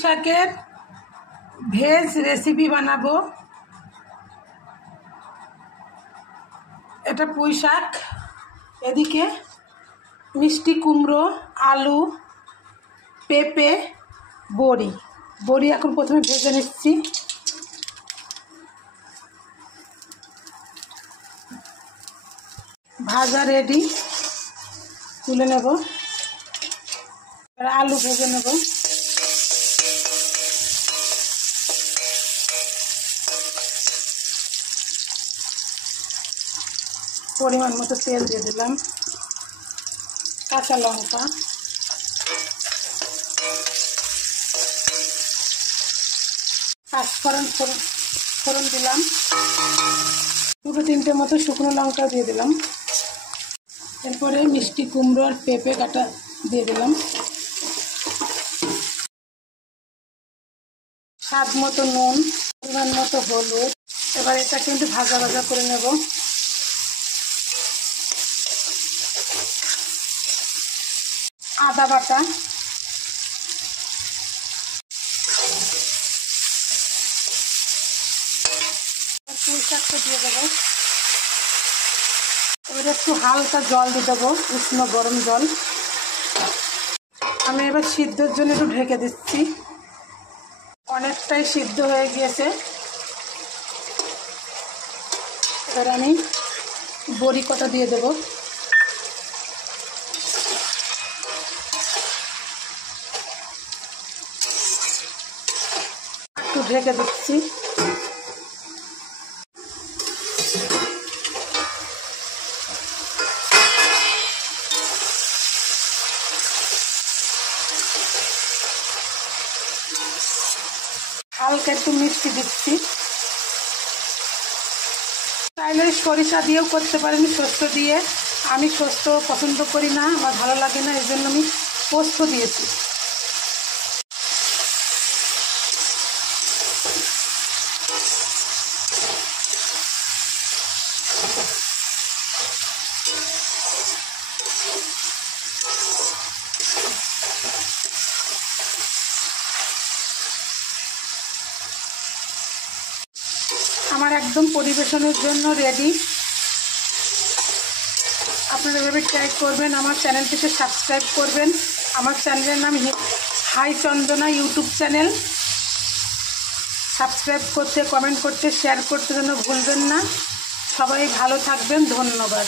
শাকের veg recipe বানাবো। এটা পুঁই শাক, এদিকে মিষ্টি কুমড়ো, আলু, পেঁপে, বড়ি এখন প্রথমে ভেজে নিচ্ছি। ভাজা রেডি, তুলে নেব। আলু ভেজে নেব। পরিমাণ মতো তেল দিয়ে দিলাম, কাঁচা লঙ্কা, পাঁচফোড়ন ফোড়ন দিলাম, দুটো তিনটে মতো শুকনো লঙ্কা দিয়ে দিলাম। এরপরে মিষ্টি কুমড়ো আর পেঁপে কাটা দিয়ে দিলাম, স্বাদ মতো নুন, পরিমাণ মতো হলুদ। এবার এটা কিন্তু ভাজা ভাজা করে নেব। আদা বাটা, পুঁই শাকটা দিয়ে দেবো। এবার একটু হালকা জল দিয়ে দেবো, উষ্ণ গরম জল। আমি এবার সিদ্ধর জন্য একটু ঢেকে দিচ্ছি। অনেকটাই সিদ্ধ হয়ে গিয়েছে। এবার আমি বড়ি কটা দিয়ে দেবো। একটু ঢেকে দিচ্ছি। হালকা একটু মিষ্টি দিচ্ছি। চাইলে সরিষা দিয়েও করতে পারেন, শস্য দিয়ে। আমি শস্য পছন্দ করি না, আমার ভালো লাগে না, এই জন্য আমি পোস্ত দিয়েছি। আমার একদম পরিবেশনের জন্য রেডি। আপনারা এভাবে ট্রাই করবেন। আমার চ্যানেলটিকে সাবস্ক্রাইব করবেন। আমার চ্যানেলের নাম হাই চন্দনা ইউটিউব চ্যানেল। সাবস্ক্রাইব করতে, কমেন্ট করতে, শেয়ার করতে যেন ভুলবেন না। সবাই ভালো থাকবেন। ধন্যবাদ।